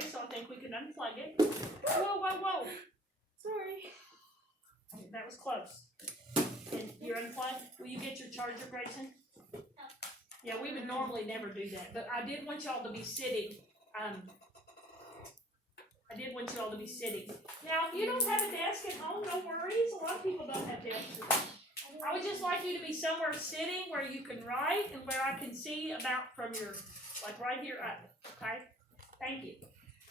Okay, so I think we can unplug it. Whoa. Sorry. That was close. And you're unplugged? Will you get your charger, Grayson? Yeah, we would normally never do that, but I did want y'all to be sitting. Now, if you don't have a desk at home, no worries. A lot of people don't have desks. I would just like you to be somewhere sitting where you can write and where I can see about from your, like right here up. Okay? Thank you.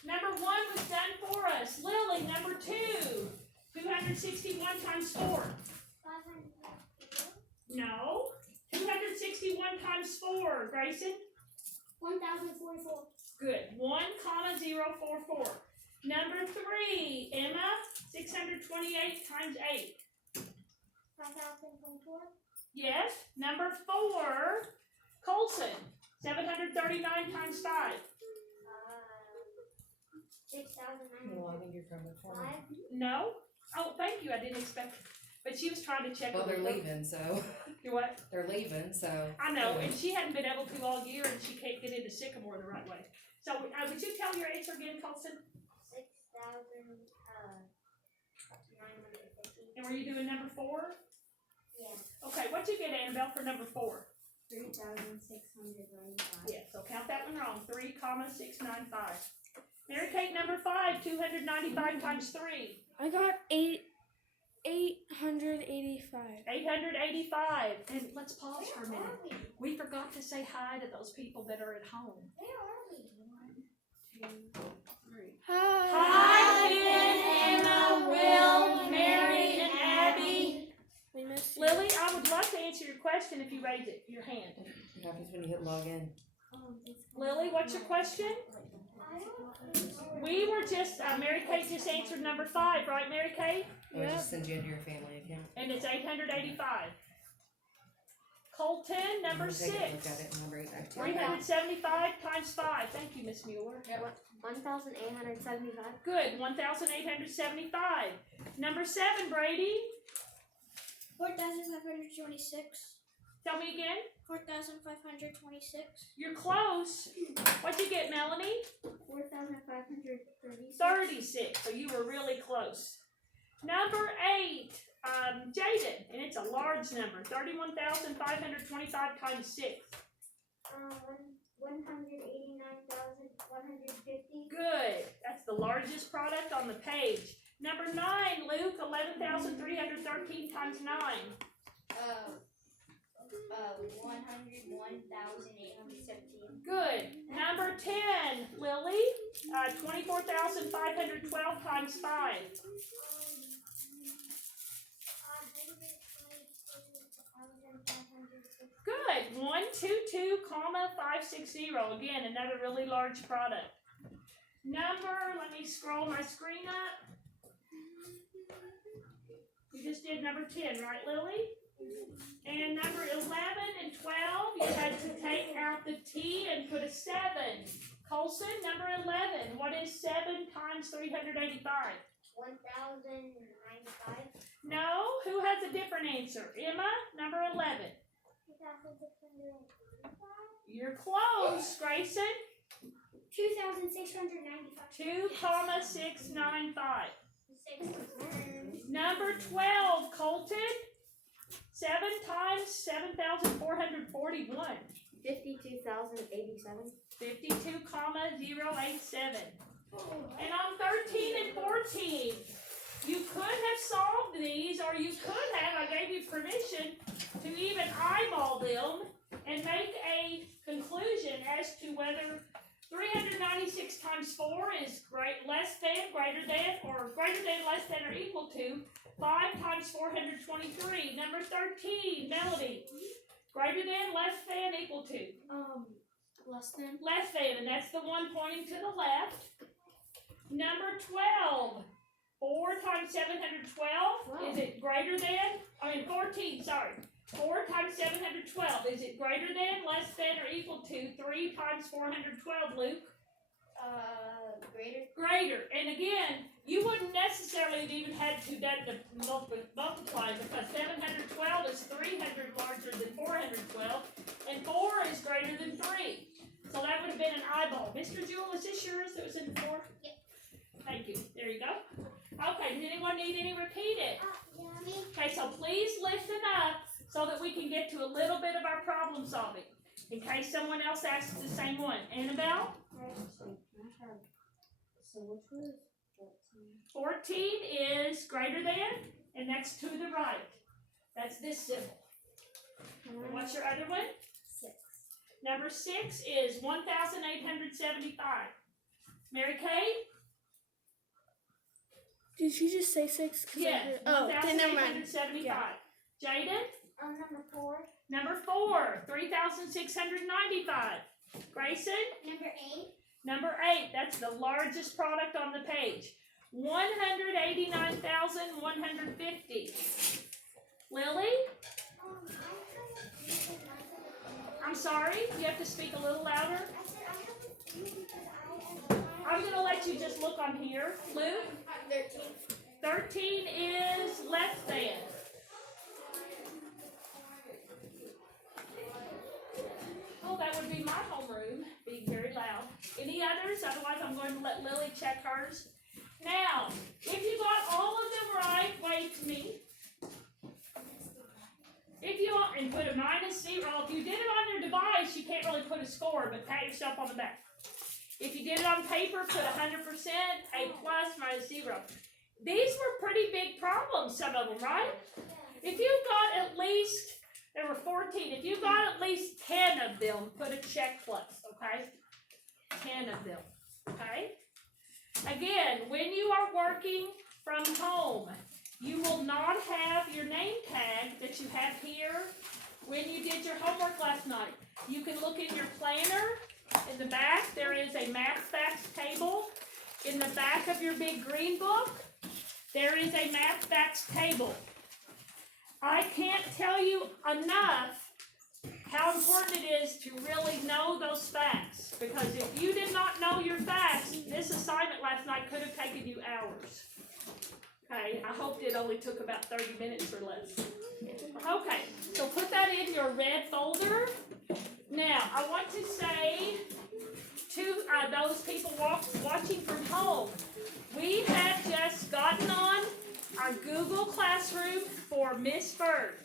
Number 1 was done for us. Lily, number 2. 261 times 4. No. 261 times 4, Grayson. 1044. Good. 1,044. Number 3, Emma. 628 times 8. 5024. Yes. Number 4, Colson. 739 times 5. 6,905. Well, I think you're coming for me. No. Oh, thank you. I didn't expect it. But she was trying to check. Well, it they're with- leaving, so You what? they're leaving, so. I know, and she hadn't been able to all year, and she can't get into Sycamore the right way. So, would you tell your answer again, Colson? 6,950. And were you doing number 4? Yeah. Okay, what'd you get, Annabelle, for number 4? 3,695. Yeah, so count that one wrong. 3,695. Mary Kate, number 5, 295 times 3. I got 885. 885. And let's pause for a minute. We forgot to say hi to those people that are at home. Where are we? 1, 2, 3. Hi. Hi, Ben, Anna, Will, Mary, and Abby. We missed you. Lily, I would love to answer your question if you raise your hand. What happens when you hit log in? Lily, what's your question? We were just, Mary Kate just answered number 5, right, Mary Kate? Or just send you into your family account? And it's 885. Colton, number Take a look 6. at it and I'll bring it back to you. 375 times 5. Thank you, Miss Mueller. 1,875. Good, 1,875. Number 7, Brady. 4,526. Tell me again. 4,526. You're close. What'd you get, Melanie? 4,536. 36. So you were really close. Number 8, Jaden, and it's a large number. 31,525 times 6. 189,150. Good. That's the largest product on the page. Number 9, Luke, 11,313 times 9. 101,817. Good. Number 10, Lily, 24,512 times 5. Good. 122,560. Again, another really large product. Let me scroll my screen up. You just did number 10, right, Lily? And number 11 and 12, you had to take out the T and put a 7. Colson, number 11, what is 7 times 385? 1,095. No, who has a different answer? Emma, number 11. 2,695. You're close, Grayson. 2,695. 2,695. 6. Number 12, Colton. 7 times 7,441. 52,087. 52,087. And on 13 and 14, you could have solved these, or you could have, I gave you permission to even eyeball them and make a conclusion as to whether 396 times 4 is less than, greater than, or greater than, less than, or equal to 5 times 423. Number 13, Melody. Greater than, less than, equal to? Less than. Less than, and that's the one pointing to the left. Number 12, 4 times 712, is it greater than, 14, sorry. 4 times 712, is it greater than, less than, or equal to 3 times 412, Luke? Greater. Greater. And again, you wouldn't necessarily have even had to done the multiply, because 712 is 300 larger than 412, and 4 is greater than 3. So that would have been an eyeball. Mr. Jewel, is this yours that was in the floor? Yep. Thank you. There you go. Okay, does anyone need any repeated? Me. Okay, so please listen up so that we can get to a little bit of our problem solving. In case someone else asks the same one. Annabelle? So which was 14 is greater than, and next to the right. That's this symbol. And what's your other one? 6. Number 6 is 1,875. Mary Kay? Did you just say 6? Yes, Oh, then never mind. 1,875. Jaden? Number 4. Number 4, 3,695. Grayson? Number 8. Number 8, that's the largest product on the page. 189,150. Lily? I'm sorry, you have to speak a little louder. I'm going to let you just look on here. Luke? 13. 13 is less than. Oh, that would be my homeroom, being very loud. Any others? Otherwise, I'm going to let Lily check hers. Now, if you got all of them right, wave to me. If you want, and put a -0. If you did it on your device, you can't really put a score, but pat yourself on the back. If you did it on paper, put 100%, A+, -0. These were pretty big problems, some of them, right? If you got at least, there were 14, if you got at least 10 of them, put a check plus, okay? 10 of them, okay? Again, when you are working from home, you will not have your name tag that you have here when you did your homework last night. You can look in your planner. In the back, there is a math facts table. In the back of your big green book, there is a math facts table. I can't tell you enough how important it is to really know those facts. Because if you did not know your facts, this assignment last night could have taken you hours. Okay, I hoped it only took about 30 minutes or less. Okay, so put that in your red folder. Now, I want to say to those people watching from home, we have just gotten on our Google Classroom for Miss Bird.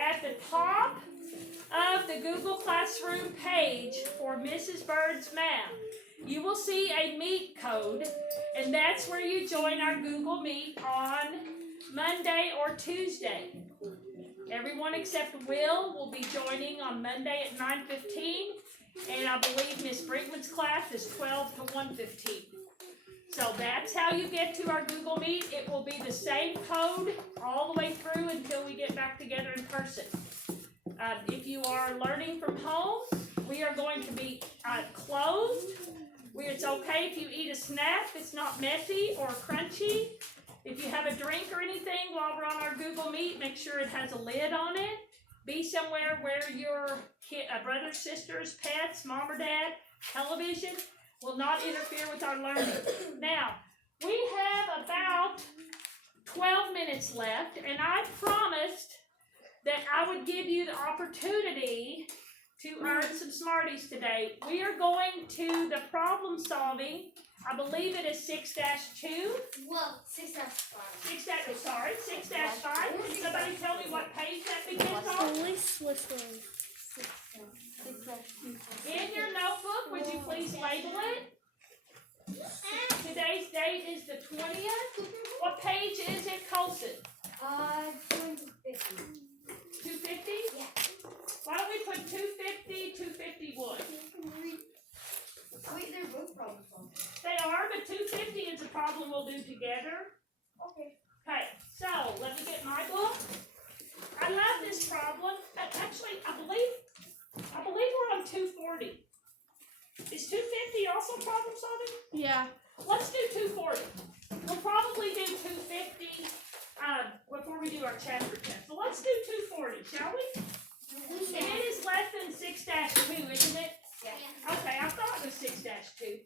At the top of the Google Classroom page for Mrs. Bird's Math, you will see a Meet code, and that's where you join our Google Meet on Monday or Tuesday. Everyone except will be joining on Monday at 9:15, and I believe Miss Brinkman's class is 12 to 1:15. So that's how you get to our Google Meet. It will be the same code all the way through until we get back together in person. If you are learning from home, we are going to be closed. It's okay if you eat a snack that's not messy or crunchy. If you have a drink or anything while we're on our Google Meet, make sure it has a lid on it. Be somewhere where your brothers, sisters, pets, mom or dad, television will not interfere with our learning. Now, we have about 12 minutes left, and I promised that I would give you the opportunity to earn some Smarties today. We are going to the problem solving. I believe it is 6-2. Whoa, 6-5. 6-5. Can somebody tell me what page that begins on? Holy Swiss roll. In your notebook, would you please label it? Today's date is the 20th. What page is it, Colson? 250. 250? Yeah. Why don't we put 250, 251? Wait, they're both problem solving. They are, but 250 is a problem we'll do together. Okay. Okay, so let me get my book. I love this problem. Actually, I believe we're on 240. Is 250 also problem solving? Yeah. Let's do 240. We'll probably do 250 before we do our chapter test. So let's do 240, shall we? And it is less than 6-2, isn't it? Yeah. Okay, I thought it was 6-2.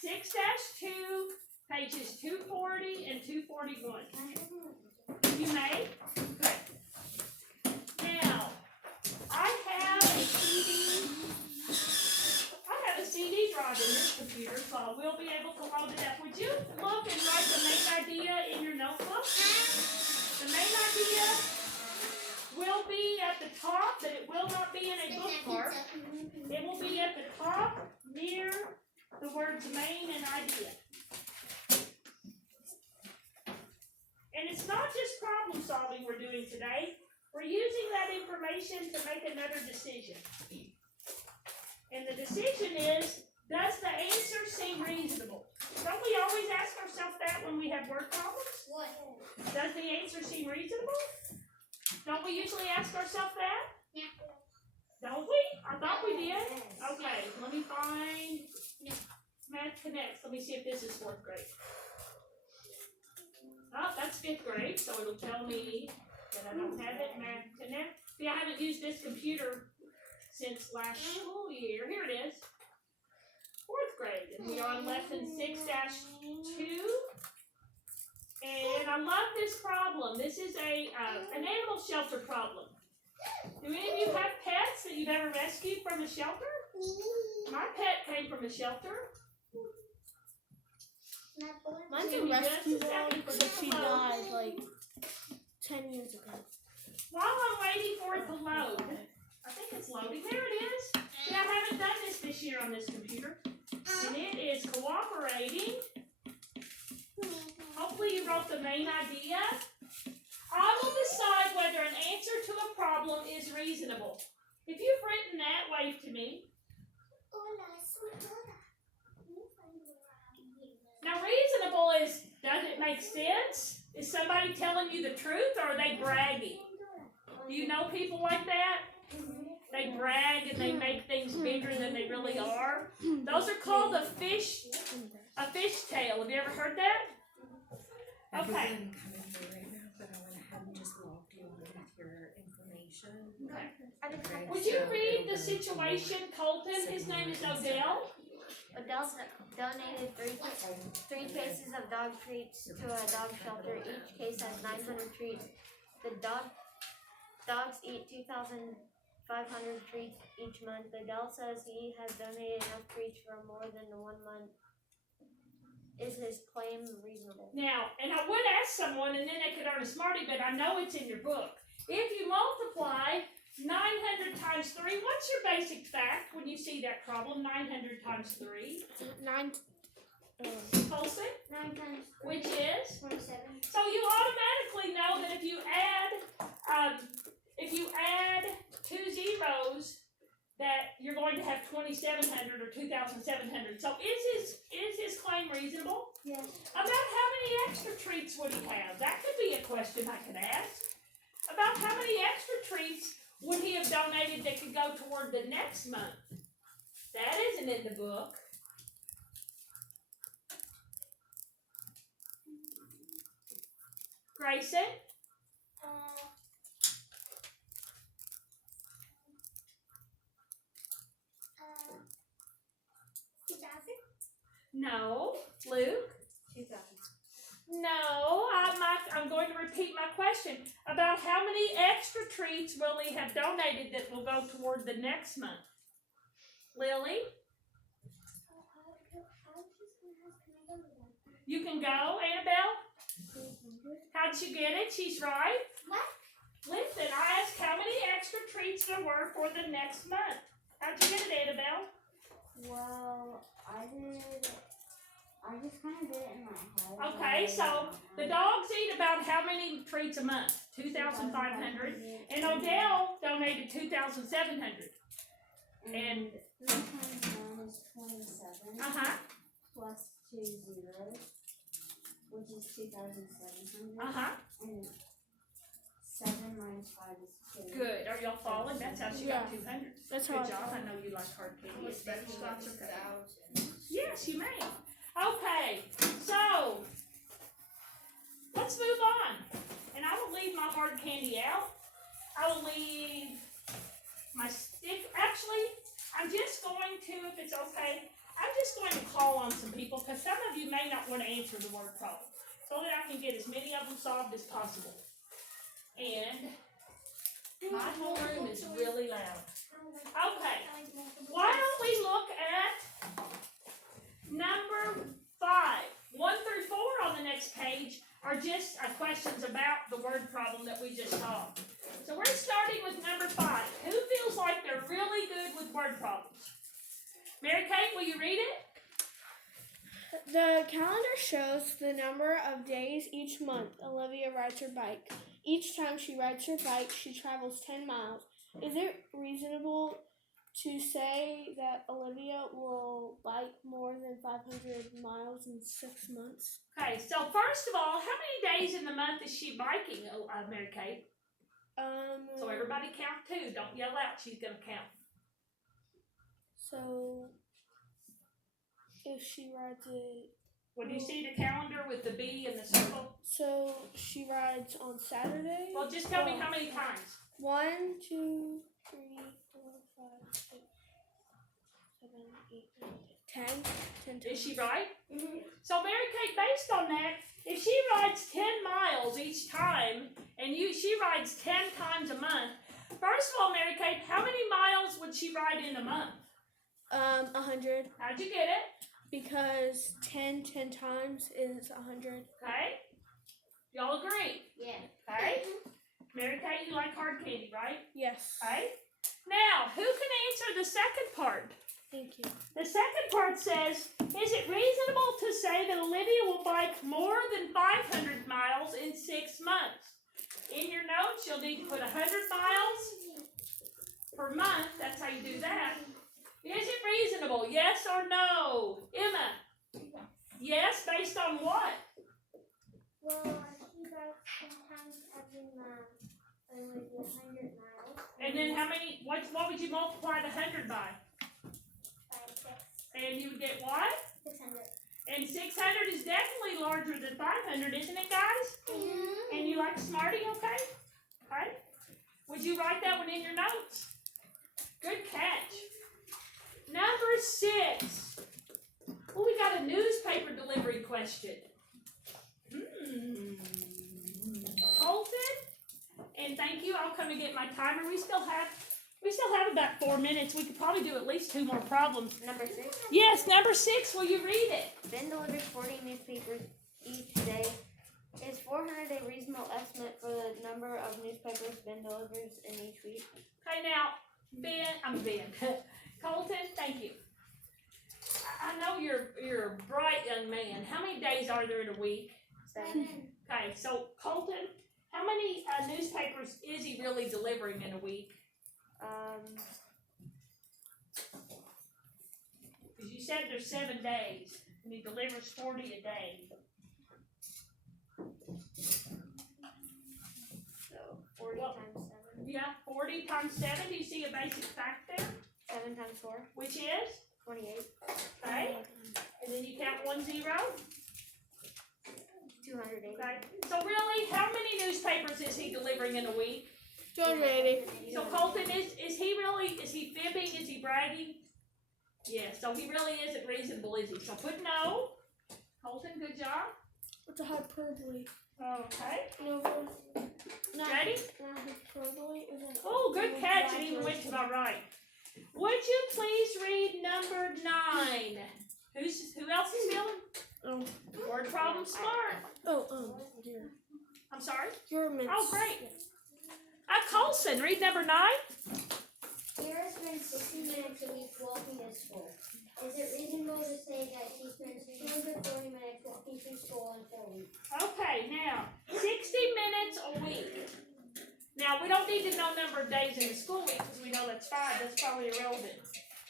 6-2, pages 240 and 241. You may? Okay. Now, I have a CD. I drive in this computer, so I will be able to load it up. Would you look and write the main idea in your notebook? The main idea will be at the top, but it will not be in a bookmark. It will be at the top near the words main and idea. And it's not just problem solving we're doing today. We're using that information to make another decision. And the decision is, does the answer seem reasonable? Don't we always ask ourselves that when we have word problems? What? Does the answer seem reasonable? Don't we usually ask ourselves that? Yeah. Don't we? I thought we did. Okay, let me find Math Connects. Let me see if this is 4th grade. Oh, that's 5th grade, so it'll tell me that I don't have it. Math Connect. See, I haven't used this computer since last school year. Here it is. 4th grade. And we are on lesson 6-2. And I love this problem. This is an animal shelter problem. Do any of you have pets that you've ever rescued from a shelter? My pet came from a shelter. Mine's Give a me just rescue a second dog, for but this she to load. died like 10 years ago. While I'm waiting for it to load, I think it's loading. There it is. Yeah, I haven't done this year on this computer. And it is cooperating. Hopefully you wrote the main idea. I will decide whether an answer to a problem is reasonable. If you've written that, wave to me. Now reasonable is, does it make sense? Is somebody telling you the truth or are they bragging? Do you know people like that? They brag and they make things bigger than they really are. Those are called a fish tail. Have you ever heard that? I was Okay. gonna come in here right now, but I went ahead and just logged you on with your information. Okay, Would you so read it'll the go situation, Colton? His name is Odell. Adults donated three cases of dog treats to a dog shelter. Each case has 900 treats. The dogs eat 2,500 treats each month. Adele says he has donated enough treats for more than 1 month. Is his claim reasonable? Now, and I would ask someone and then they could earn a Smartie, but I know it's in your book. If you multiply 900 times 3, what's your basic fact when you see that problem? 900 times 3. 9. Colson, 9 times 3. which is? 27. So you automatically know that if you add 2 zeros, that you're going to have 2,700 or 2,700. So is his claim reasonable? Yes. About how many extra treats would he have? That could be a question I could ask. About how many extra treats would he have donated that could go toward the next month? That isn't in the book. Grayson? 2,000. No. Luke? 2,000. No. I'm going to repeat my question. About how many extra treats will he have donated that will go toward the next month? Lily? You can go, Annabelle? How'd you get it? She's right. What? Listen, I asked how many extra treats there were for the next month. How'd you get it, Annabelle? Well, I just kind of did it in my head. Okay, so the dogs eat about how many treats a month? 2,500. And Odell donated 2,700. And 3 times 1 is 27. uh-huh, Plus 2 zeros, which is 2,700. uh-huh. And 7 minus 5 is 2. Good. Are y'all following? That's how she got Yeah. 200. That's Good how job. I I know you like hard candy. It's better spots are cut. 1,000. Yes, you may. Okay, so let's move on. And I will leave my hard candy out. I will leave my stick. Actually, I'm just going to, if it's okay, I'm just going to call on some people because some of you may not want to answer the word problem so that I can get as many of them solved as possible. And my whole room is really loud. Okay, why don't we look at are just questions about the word problem that we just solved. So we're starting with number 5. Who feels like they're really good with word problems? Mary Kate, will you read it? The calendar shows the number of days each month Olivia rides her bike. Each time she rides her bike, she travels 10 miles. Is it reasonable to say that Olivia will bike more than 500 miles in 6 months? Okay, so first of all, how many days in the month is she biking, Mary Kate? So everybody count too. Don't yell out, she's going to count. So, if she rides it, When you see the calendar with the B and the circle, so she rides on Saturday? well, just tell me how many times. 1, 2, 3, 4, 5, 6, 7, 8, 9, 10. 10 times. Is she right? So Mary Kate, based on that, if she rides 10 miles each time, and she rides 10 times a month, first of all, Mary Kate, how many miles would she ride in a month? 100. How'd you get it? Because 10 times is 100. Okay. Y'all agree? Yeah. Okay. Mary Kate, you like hard candy, right? Yes. Okay. Now, who can answer the second part? Thank you. The second part says, is it reasonable to say that Olivia will bike more than 500 miles in 6 months? In your notes, you'll need to put 100 miles per month. That's how you do that. Is it reasonable? Yes or no? Emma? Yes, based on what? Well, she does sometimes every month, maybe 100 miles. And then how many, what would you multiply the 100 by? 5, 6, And you would get what? 600. And 600 is definitely larger than 500, isn't it, guys? And you like Smarty, okay? Okay. Would you write that one in your notes? Good catch. Number 6. Oh, we got a newspaper delivery question. Colton, and thank you. I'll come and get my timer. We still have about 4 minutes. We could probably do at least 2 more problems. Number 6. Yes, number 6. Will you read it? Ben delivers 40 newspapers each day. Is 400 a reasonable estimate for the number of newspapers Ben delivers in each week? Okay, now, Ben. Colton, thank you. I know you're a bright young man. How many days are there in a week? 7. Okay, so Colton, how many newspapers is he really delivering in a week? Because you said there's 7 days, and he delivers 40 a day. So 40 Well, times 7. Yeah, 40 times 7. Do you see a basic fact there? 7 times 4. Which is? 28. Okay. And then you count 1 0. 280. Okay. So really, how many newspapers is he delivering in a week? 280. So Colton, is he fibbing? Is he bragging? Yeah, so he really isn't reasonable, is he? So put no. Colton, good job. What's a hyperbole? Okay. No, Ready? hyperbole is an Oh, good catch. It even went to my right. Would you please read number 9? Who else is feeling? Oh. Word problem smart. Dear. I'm sorry? You're meant. Oh, great. Colson, read number 9. Kira spends 60 minutes a week walking to school. Is it reasonable to say that she spends 240 minutes walking to school in 4 weeks? Okay, now, 60 minutes a week. Now, we don't need to know number of days in the school week because we know that's 5. That's probably irrelevant.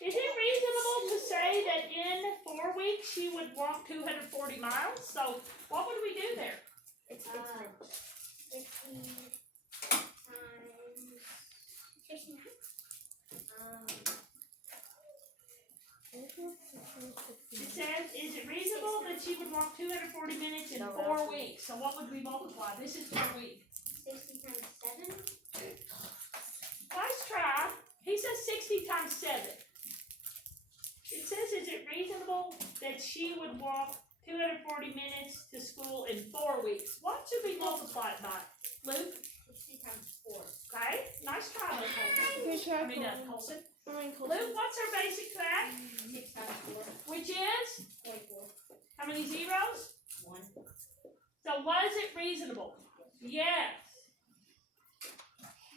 Is it reasonable to say that in 4 weeks she would walk 240 miles? So, what would we do there? It's 60 times 6 It says, is it reasonable that she would walk 240 minutes in 4 weeks? So, what would we multiply? This is per week. 60 times 7? Nice try. He says 60 times 7. It says, is it reasonable that she would walk 240 minutes to school in 4 weeks? What should we multiply it by? Luke? 60 times 4. Okay. Nice try, Colton. Colson. Luke, what's our basic fact? 6 times 4. Which is? 44. How many zeros? 1. So So was it reasonable? Yes.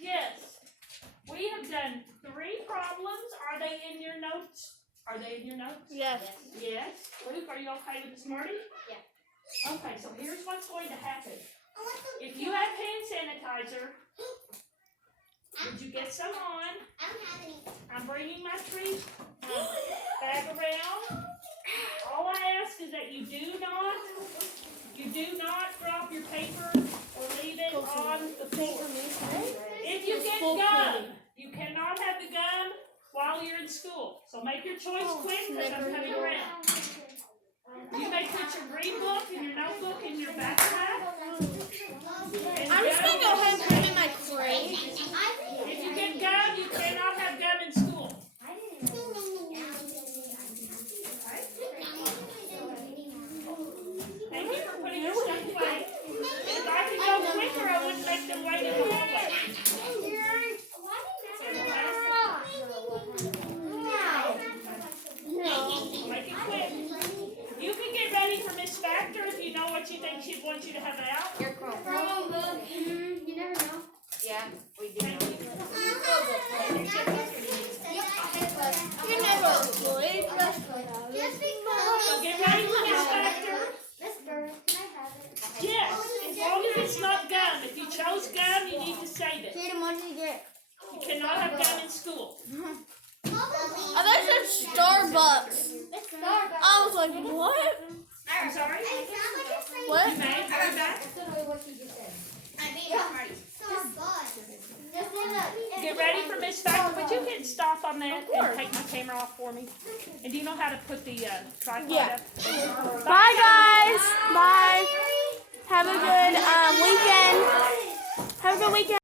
Yes. We have done 3 problems. Are they in your notes? Are they in your notes? Yes. Yes. Luke, are you okay with this morning? Yeah. Okay, so here's what's going to happen. If you have hand sanitizer, did you get some on? I don't have any. I'm bringing my treat bag around. All I ask is that you do not drop your paper or leave it on the floor. If you get gum, you cannot have the gum while you're in school. So make your choice quick because I'm coming around. You may put your green book and your notebook in your backpack. And I'm just gonna go ahead and put it in my crate. if you get gum, you cannot have gum in school. Thank you for putting your stuff away. If I could go quicker, I wouldn't make them wait in the hallway. Make it quick. You can get ready for Miss Factor if you know what you think she'd want you to have out. Your call. You never know. Yeah, we do know. You never played. Just So get ready for Miss Factor. Mister, can I have it? Yes, as long as it's not gum. If you chose gum, you need to save it. Kaden, what did you get? You cannot have gum in school. I thought it said Starbucks. I was like, what? I'm sorry? What? You may. Come back. Get ready for Miss Factor. Would you hit stop on that and take my camera off for me? And do you know how to put the tripod Yeah. up? Bye, guys. Bye. Have a good weekend. Have a good weekend.